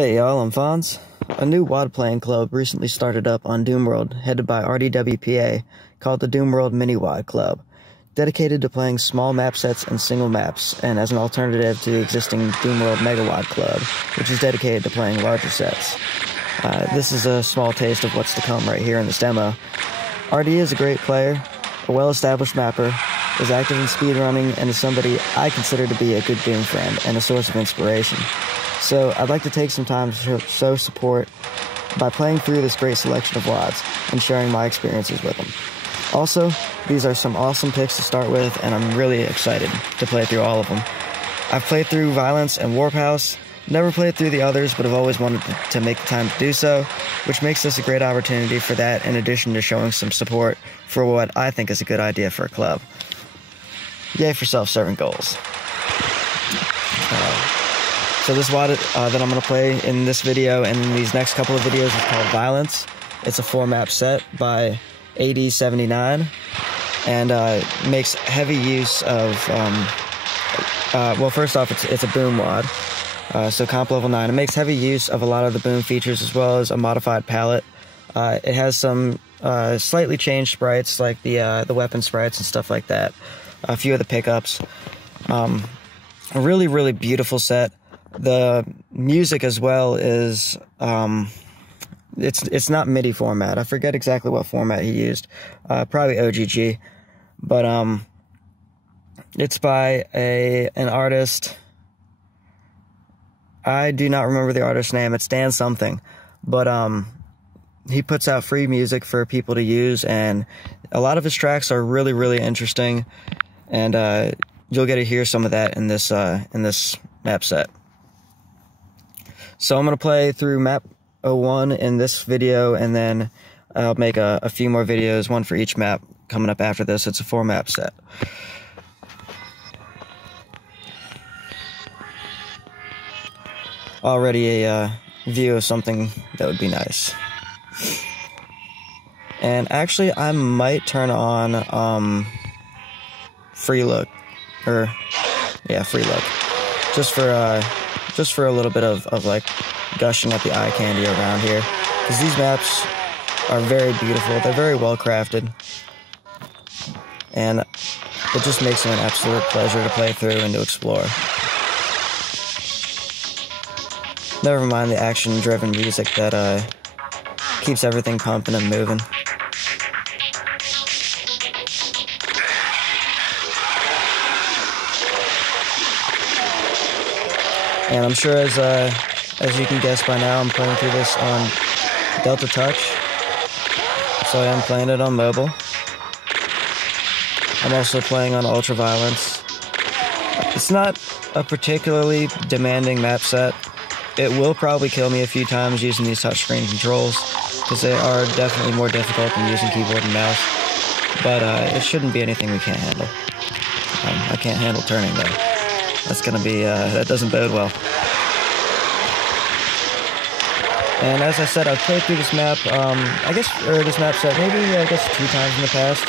Hey y'all, I'm Fonze. A new WAD playing club recently started up on DoomWorld, headed by RDWPA, called the DoomWorld Miniwad Club, dedicated to playing small map sets and single maps, and as an alternative to the existing DoomWorld Megawad Club, which is dedicated to playing larger sets. This is a small taste of what's to come right here in this demo. RD is a great player, a well-established mapper, is active in speedrunning, and is somebody I consider to be a good Doom friend and a source of inspiration. So I'd like to take some time to show support by playing through this great selection of WADs and sharing my experiences with them. Also, these are some awesome picks to start with, and I'm really excited to play through all of them. I've played through Violence and Warp House, never played through the others, but have always wanted to make the time to do so, which makes this a great opportunity for that, in addition to showing some support for what I think is a good idea for a club. Yay for self-serving goals. So this WAD that I'm going to play in this video and in these next couple of videos is called Violence. It's a 4-map set by AD79 and makes heavy use of, well, first off, it's a boom WAD, so comp level 9. It makes heavy use of a lot of the boom features as well as a modified palette. It has some slightly changed sprites like the weapon sprites and stuff like that. A few of the pickups. A really, really beautiful set. The music as well is, it's not MIDI format. I forget exactly what format he used. Probably OGG. But, it's by an artist. I do not remember the artist's name. It's Dan something. But, he puts out free music for people to use, and a lot of his tracks are really, really interesting. And, you'll get to hear some of that in this map set. So I'm going to play through Map01 in this video, and then I'll make a few more videos, one for each map, coming up after this. It's a 4-map set. Already a view of something that would be nice. And actually, I might turn on free look, or yeah, free look, just for a little bit of like gushing up the eye candy around here, because these maps are very beautiful. They're very well crafted, and it just makes them an absolute pleasure to play through and to explore. Never mind the action-driven music that keeps everything pumping and moving. And I'm sure as you can guess by now, I'm playing through this on Delta Touch. So I am playing it on mobile. I'm also playing on Ultra Violence. It's not a particularly demanding map set. It will probably kill me a few times using these touchscreen controls, because they are definitely more difficult than using keyboard and mouse. But it shouldn't be anything we can't handle. I can't handle turning though. That's gonna be, that doesn't bode well. And as I said, I've played through this map, this map set, maybe, I guess 2 times in the past.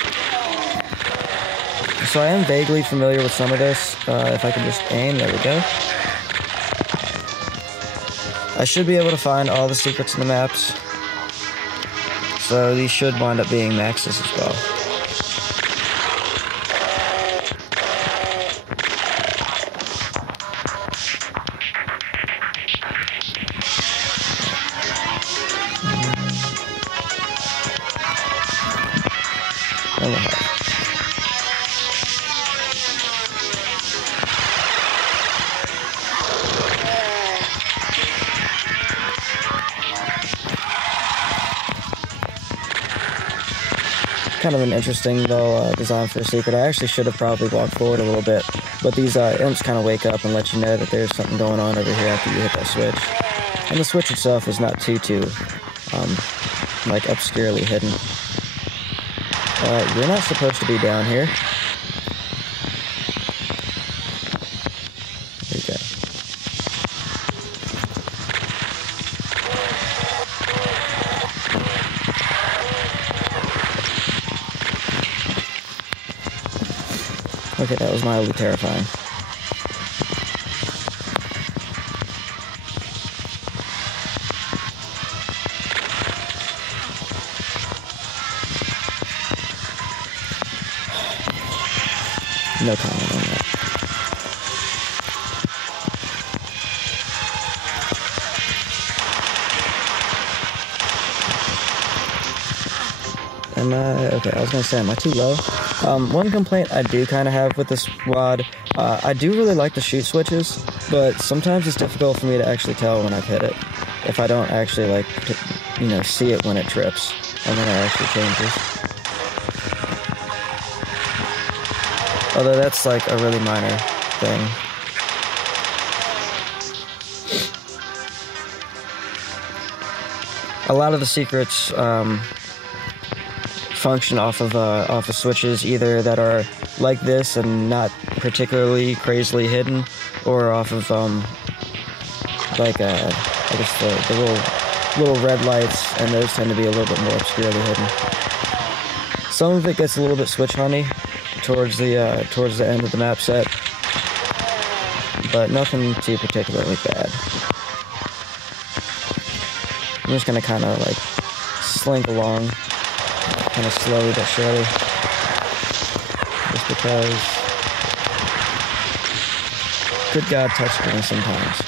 So I am vaguely familiar with some of this. If I can just aim, there we go. I should be able to find all the secrets in the maps. So these should wind up being maxes as well. Kind of an interesting little design for a secret. I actually should have probably walked forward a little bit, but these imps kind of wake up and let you know that there's something going on over here after you hit that switch. And the switch itself is not too like obscurely hidden. You're not supposed to be down here. There you go. Okay, that was mildly terrifying. No comment on that. Okay, I was gonna say, am I too low? One complaint I do kind of have with this wad, I do really like the shoot switches, but sometimes it's difficult for me to actually tell when I've hit it, if I don't actually, like, see it when it trips, and then it actually changes. Although that's, like, a really minor thing. A lot of the secrets, function off of switches either that are like this and not particularly crazily hidden, or off of I guess the little red lights, and those tend to be a little bit more obscurely hidden. Some of it gets a little bit switch honey towards the end of the map set, but nothing too particularly bad. I'm just gonna kind of like slink along, kind of slowly but surely, just because, good God, touchscreen sometimes.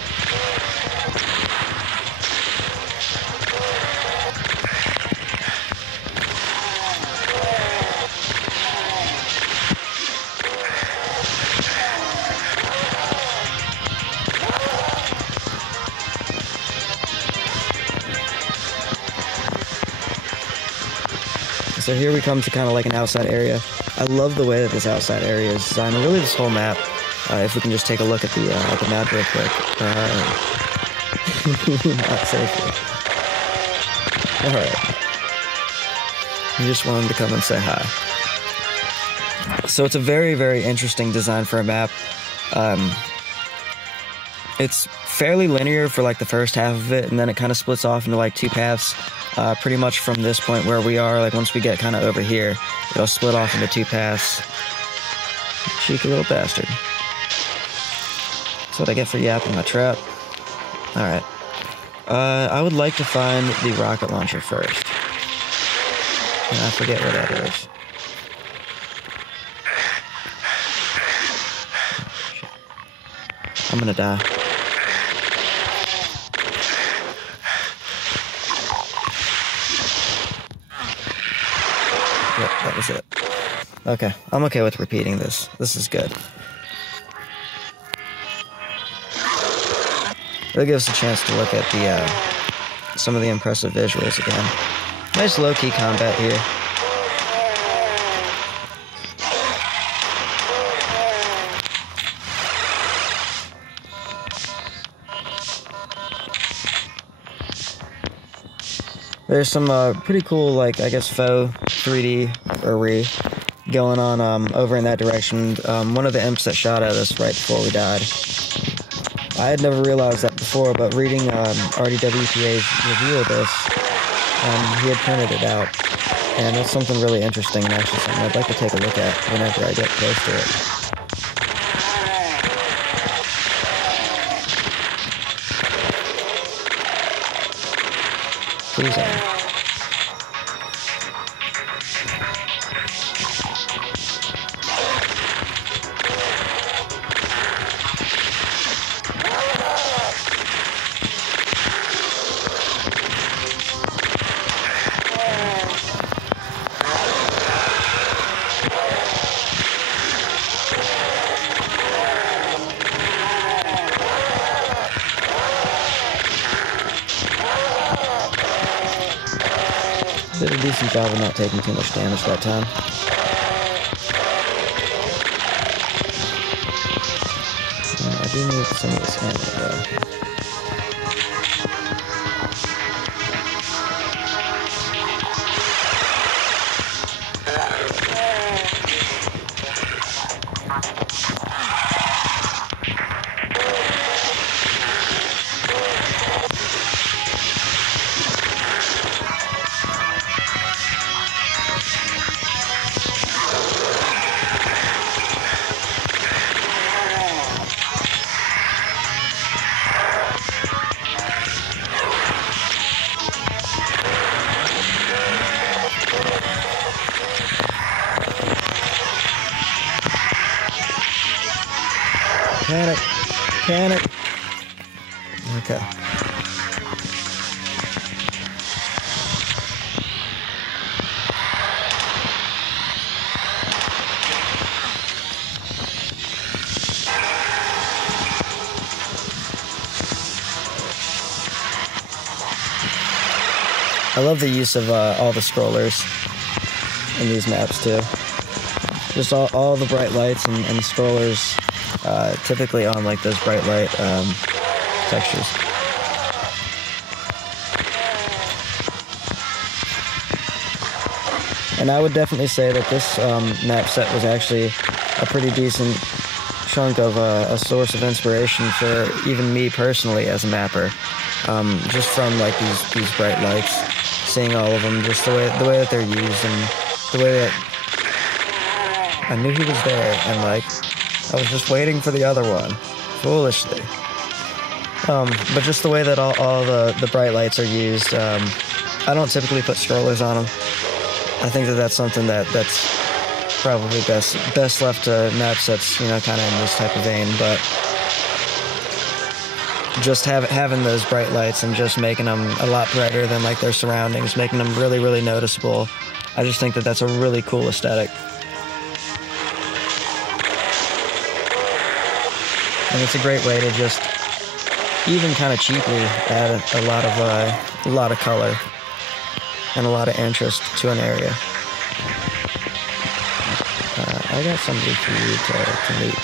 So here we come to kind of like an outside area. I love the way that this outside area is designed, really this whole map. If we can just take a look at the map real quick. Not safely. Alright. I just wanted to come and say hi. So it's a very, very interesting design for a map. It's fairly linear for like the first half of it, and then it kind of splits off into like two paths. Pretty much from this point where we are, like once we get kind of over here, it'll split off into two paths. Cheeky little bastard. That's what I get for yapping my trap. Alright. I would like to find the rocket launcher first. And I forget where that is. I'm gonna die. Yep, that was it. Okay, I'm okay with repeating this. This is good. It'll give us a chance to look at the some of the impressive visuals again. Nice low-key combat here. There's some pretty cool, like, I guess, faux 3D going on over in that direction. One of the imps that shot at us right before we died. I had never realized that before, but reading RDWPA's review of this, he had printed it out. And it's something really interesting, and actually something I'd like to take a look at whenever I get close to it. Please aim. Did a decent job of not taking too much damage that time. I do need some of this ammo though. Panic. Panic. Okay. I love the use of all the scrollers in these maps too. Just all the bright lights and scrollers, typically on like those bright light textures. And I would definitely say that this map set was actually a pretty decent chunk of a source of inspiration for even me personally as a mapper. Just from like these bright lights, seeing all of them, just the way that they're used, and the way that I knew he was there, and like I was just waiting for the other one, foolishly. But just the way that all the bright lights are used. I don't typically put scrollers on them. I think that that's something that's probably best left to map sets, you know, kind of in this type of vein. But just having those bright lights and just making them a lot brighter than like their surroundings, making them really, really noticeable. I just think that that's a really cool aesthetic. And it's a great way to just even kind of cheaply add a lot of color and a lot of interest to an area. I got somebody for you to meet.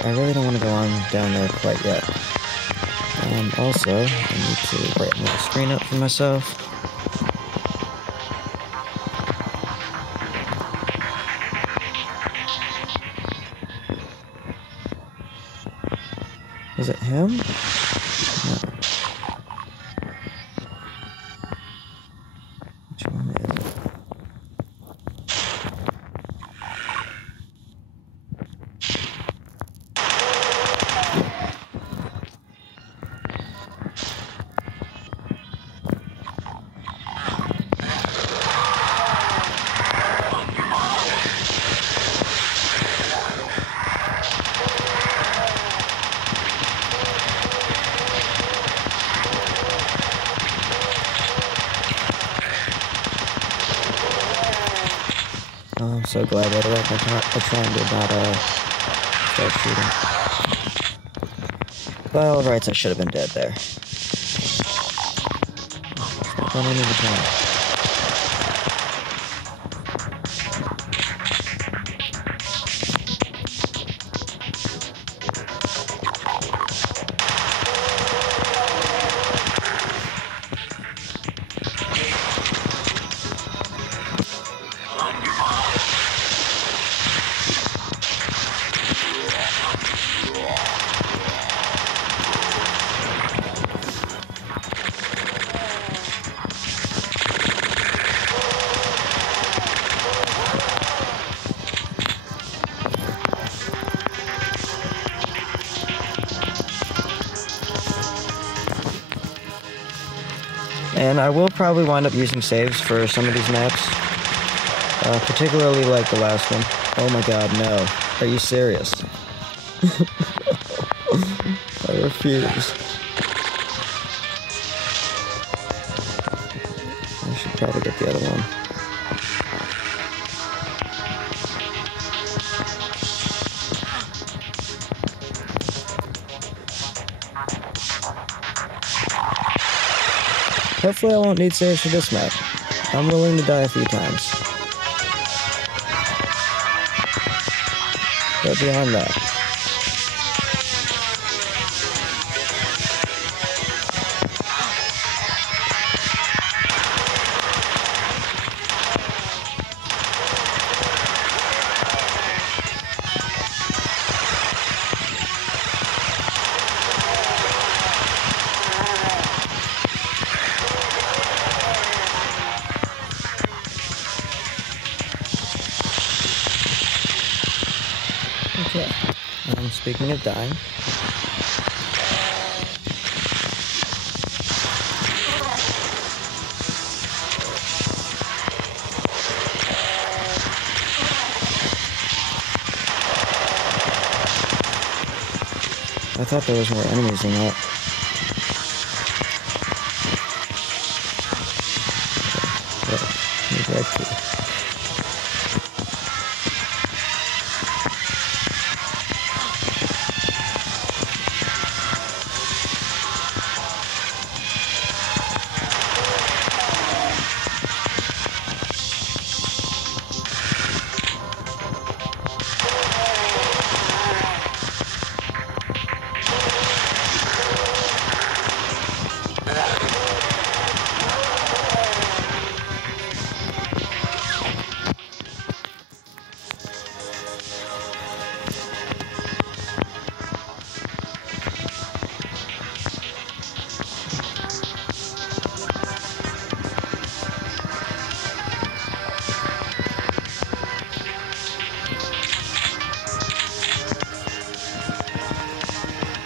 I really don't want to go on down there quite yet. Also, I need to brighten the screen up for myself. Is it him? No. Which one is it? Oh, I'm so glad that I trying to not start shooting. By all rights, I should have been dead there. Not running into the time. And I will probably wind up using saves for some of these maps, particularly like the last one. Oh my god, no. Are you serious? I refuse. the other one. Hopefully I won't need saves for this map. I'm willing to die a few times. But beyond that, okay. Speaking of dying, I thought there was more enemies than that. Need red key.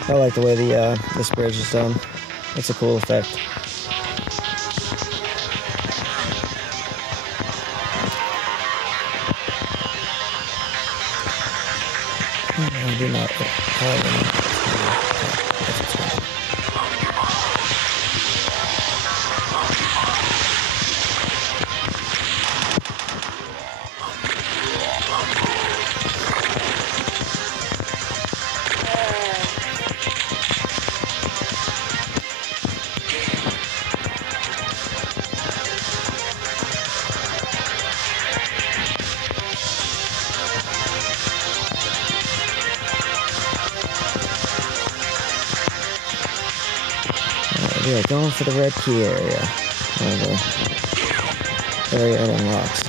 I like the way this bridge is done. It's a cool effect. I do not. Yeah, going for the red key area. The area it unlocks.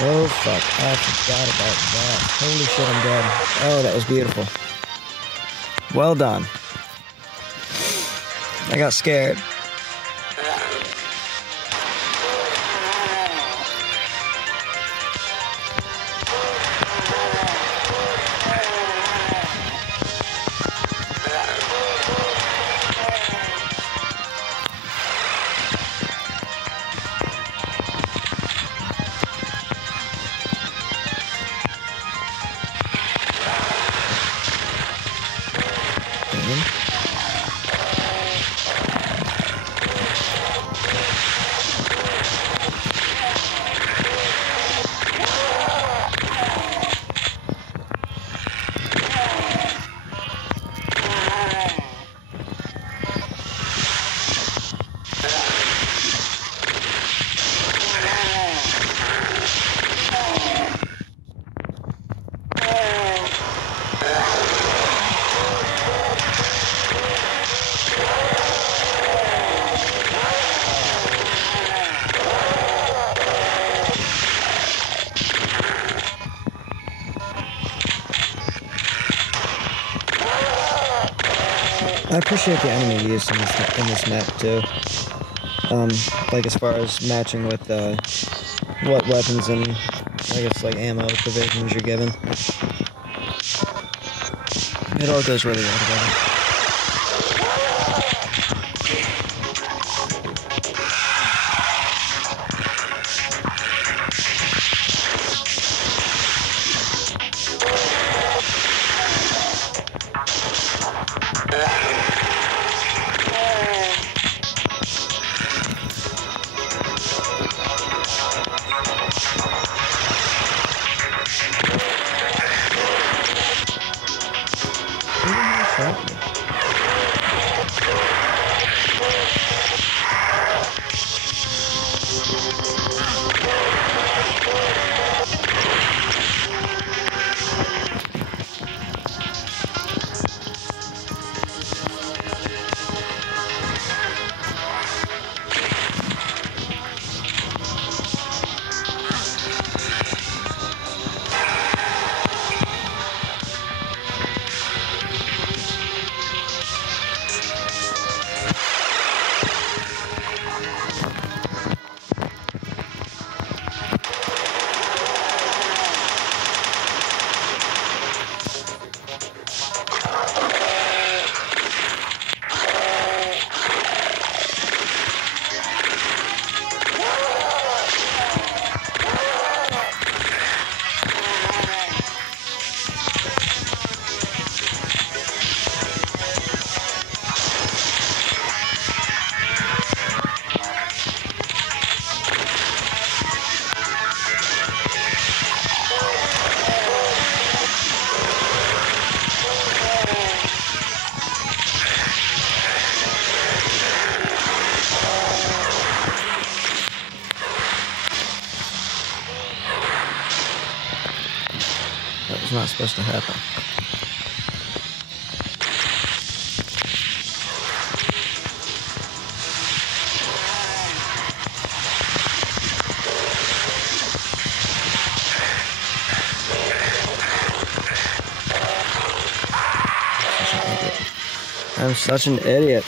Oh fuck, I forgot about that. Holy shit, I'm dead. Oh, that was beautiful. Well done. I got scared. I appreciate the enemy use in this map too. Like as far as matching with what weapons and I guess like ammo provisions you're given. It all goes really well together. It's not supposed to happen. I'm such an idiot.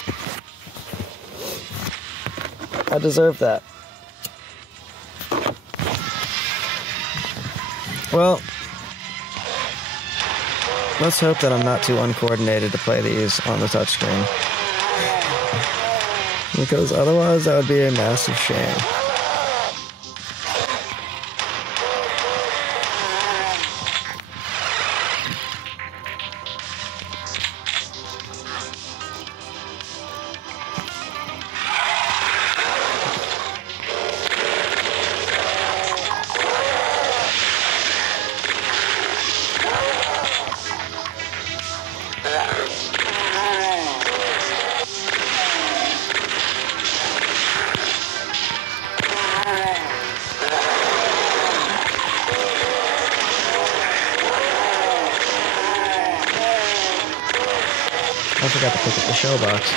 I deserve that. Well, let's hope that I'm not too uncoordinated to play these on the touchscreen. Because otherwise that would be a massive shame. I forgot to pick up the shell box.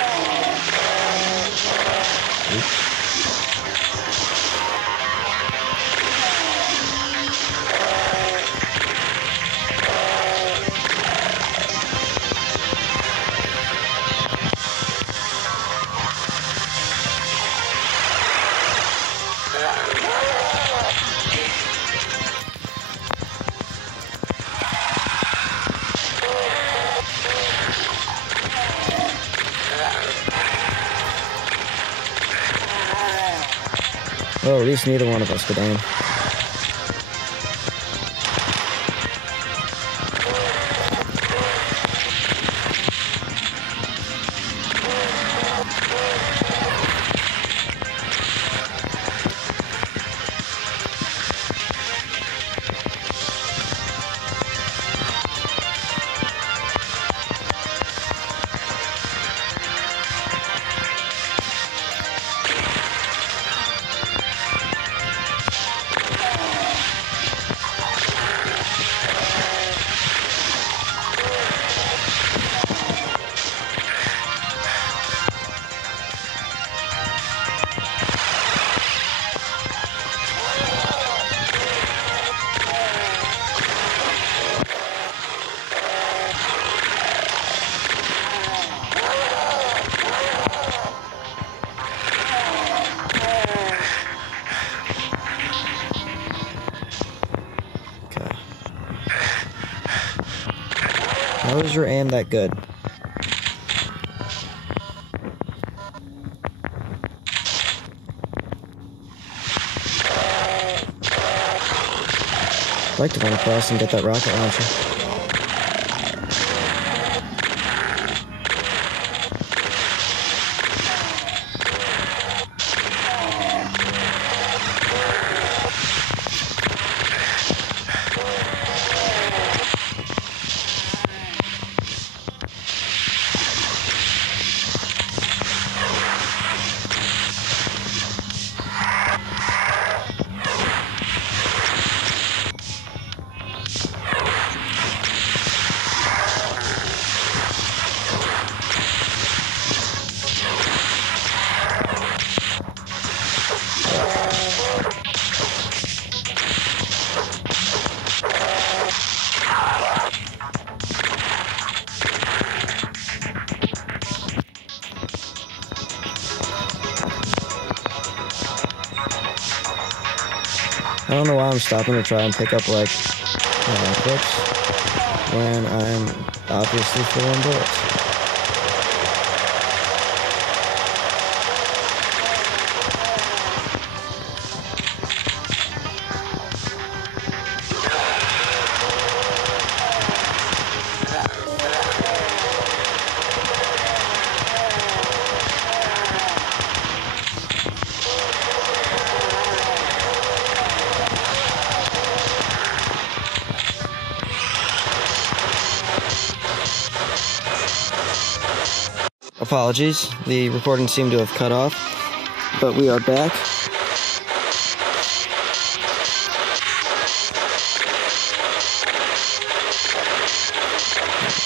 Oops. Well, at least neither one of us could aim. How is your aim that good? I'd like to run across and get that rocket launcher. I don't know why I'm stopping to try and pick up, like, books when I'm obviously full on bullets. Apologies, the recording seemed to have cut off, but we are back.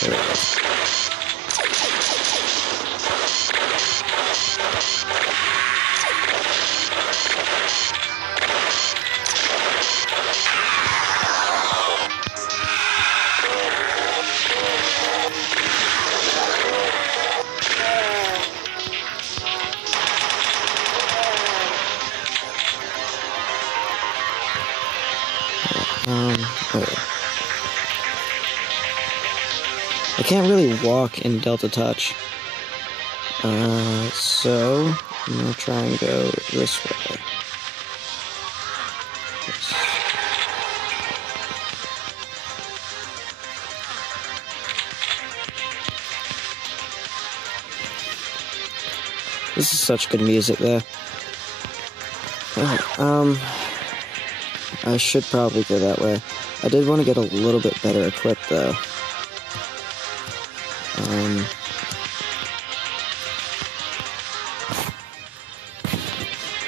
There it is. Okay. I can't really walk in Delta Touch. So I'm gonna try and go this way. This is such good music, though. I should probably go that way. I did want to get a little bit better equipped, though.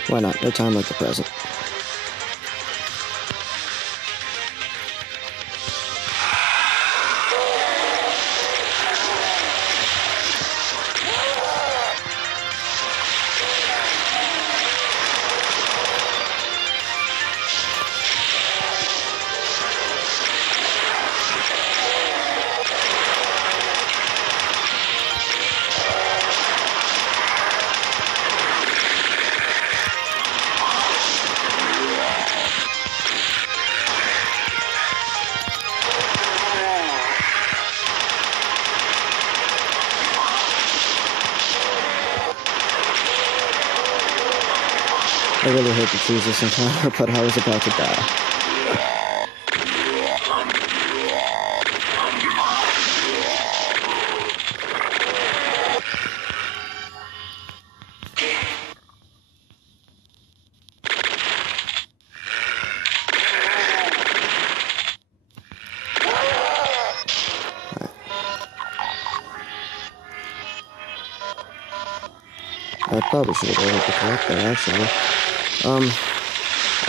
Why not? No time like the present. I really hate to choose this encounter, but I was about to die. I probably should have ordered the collect that, actually.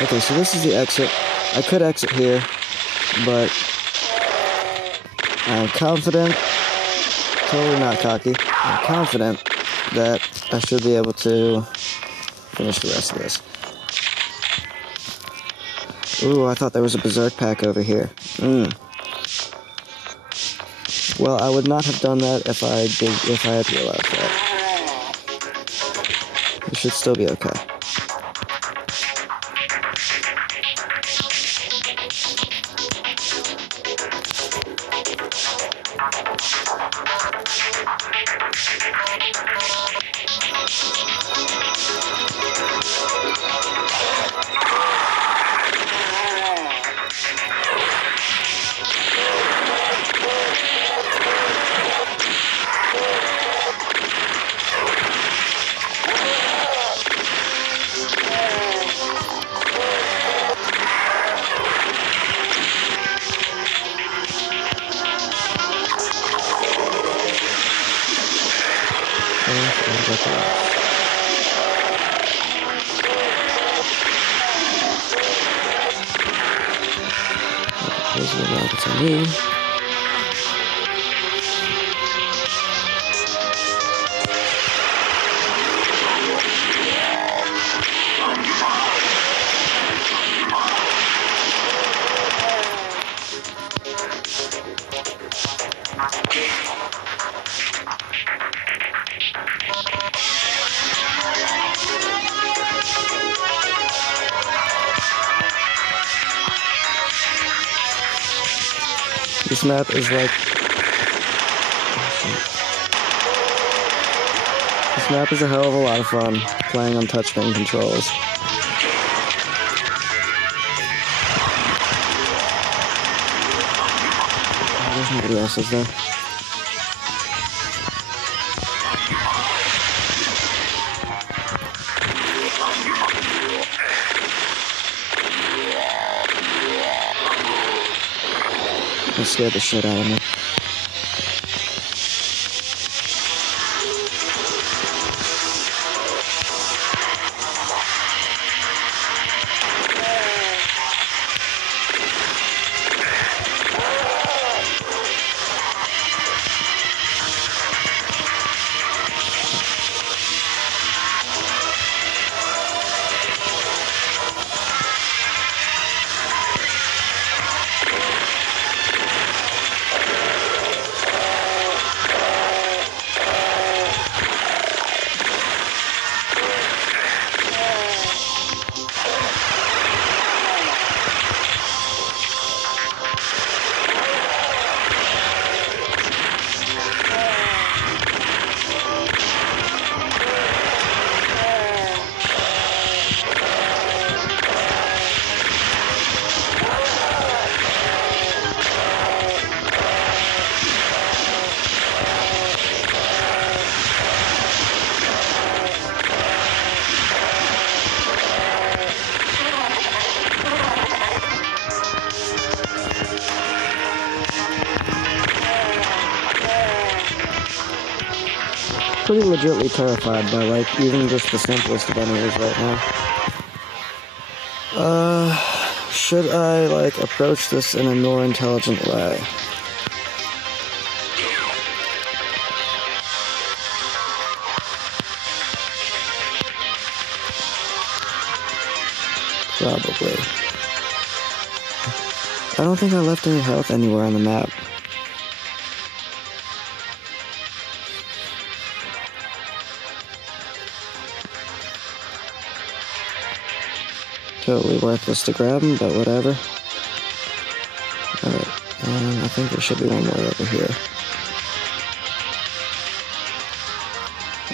Okay, so this is the exit. I could exit here, but I'm confident, totally not cocky, I'm confident that I should be able to finish the rest of this. Ooh, I thought there was a berserk pack over here. Well, I would not have done that if I had realized that. We should still be okay. Those are the rockets I need. This map is like... This map is a hell of a lot of fun, playing on touchscreen controls. There's nobody else, is there? That scared the shit out of me. pretty legitly terrified by, like, even just the simplest of enemies right now. Should I, like, approach this in a more intelligent way? Probably. I don't think I left any health anywhere on the map. Totally worthless to grab them, but whatever. Alright, I think there should be one more over here.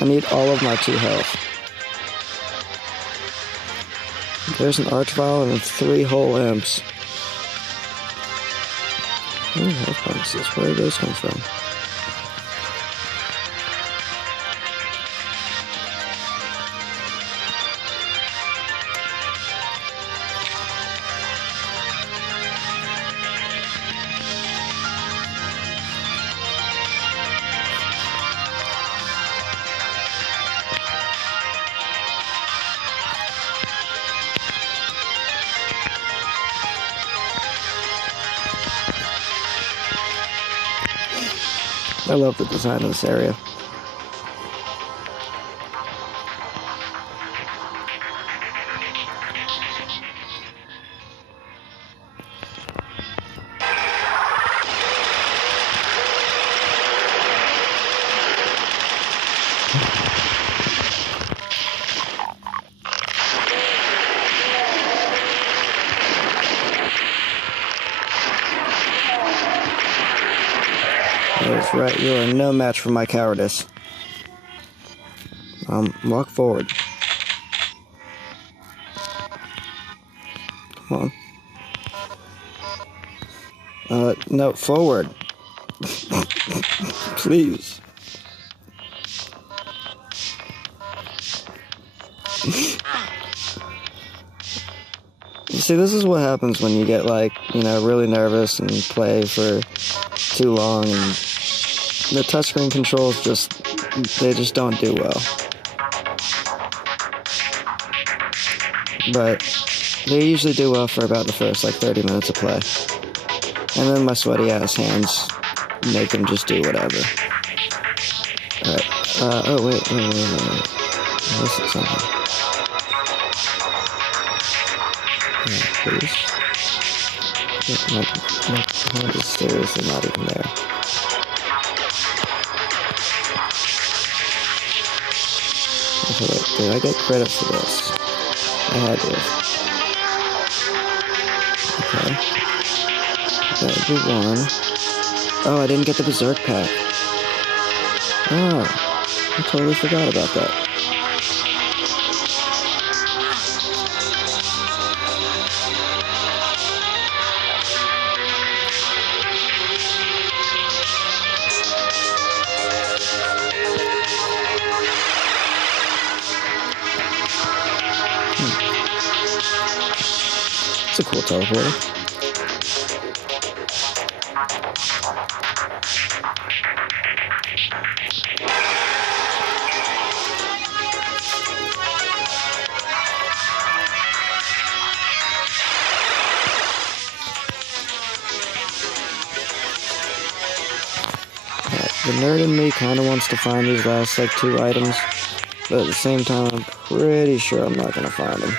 I need all of my 2 health. There's an archvile and 3 whole imps. Oh, health bonuses. Where did those come from? I love the design of this area. That's right, you are no match for my cowardice. Walk forward. Come on. No, forward. Please. You see, this is what happens when you get, like, you know, really nervous and play for too long, and the touchscreen controls they just don't do well. But they usually do well for about the first, like, 30 minutes of play. And then my sweaty ass hands make them just do whatever. Alright, oh wait. This is something. Please. My hand is seriously not even there. Okay, wait, did I get credit for this? I had to. Okay. That would be one. Oh, I didn't get the Berserk pack. Oh, I totally forgot about that. It's a cool teleporter. The nerd in me kind of wants to find these last, like, 2 items, but at the same time, I'm pretty sure I'm not going to find them.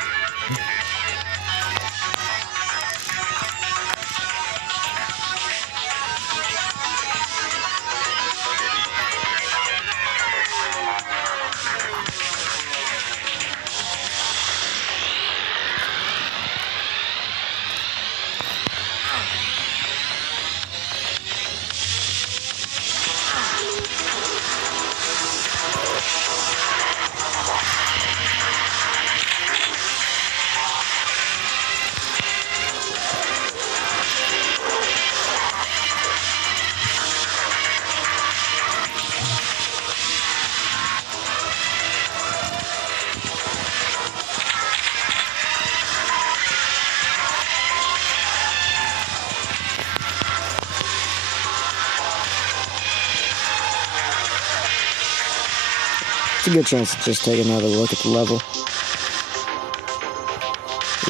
it's a good chance to just take another look at the level.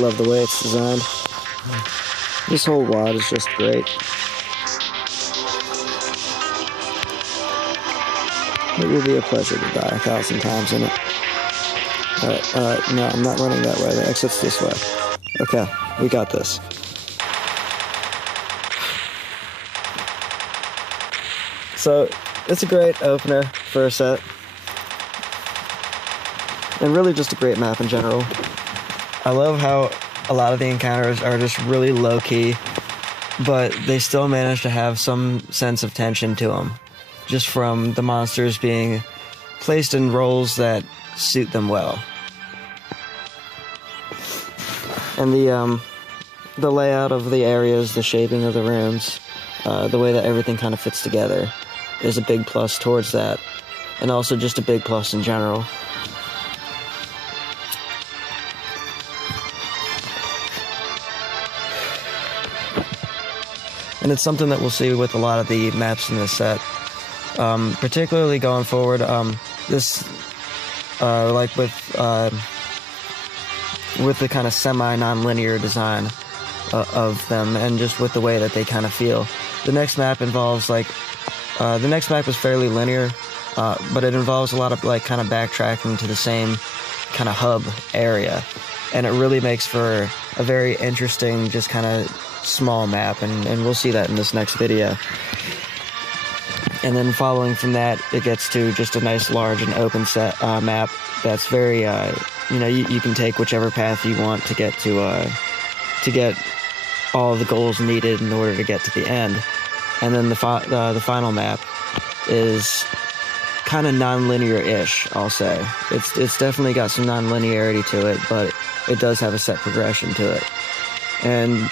Love the way it's designed. This whole wad is just great. It will be a pleasure to die 1,000 times in it. Alright, no, I'm not running that way. The exit's this way. Okay, we got this. So, it's a great opener for a set. And really just a great map in general. I love how a lot of the encounters are just really low-key, but they still manage to have some sense of tension to them, just from the monsters being placed in roles that suit them well. And the layout of the areas, the shaping of the rooms, the way that everything kind of fits together is a big plus towards that, and also just a big plus in general. And it's something that we'll see with a lot of the maps in this set, particularly going forward. Like with the kind of semi-non-linear design of them, and just with the way that they kind of feel. The next map involves the next map is fairly linear, but it involves a lot of kind of backtracking to the same kind of hub area, and it really makes for a very interesting, just kind of small map, and we'll see that in this next video. And then following from that, it gets to just a nice large and open set map that's very you can take whichever path you want to get all the goals needed in order to get to the end. And then the final map is kind of non-linear-ish, I'll say. It's definitely got some non-linearity to it, but it does have a set progression to it. And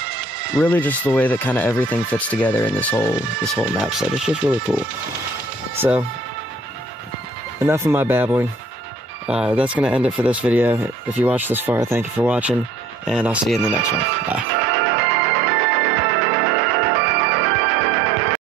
really just the way that kind of everything fits together in this whole map set. It's just really cool. So, enough of my babbling. That's going to end it for this video. If you watched this far, thank you for watching, and I'll see you in the next one. Bye.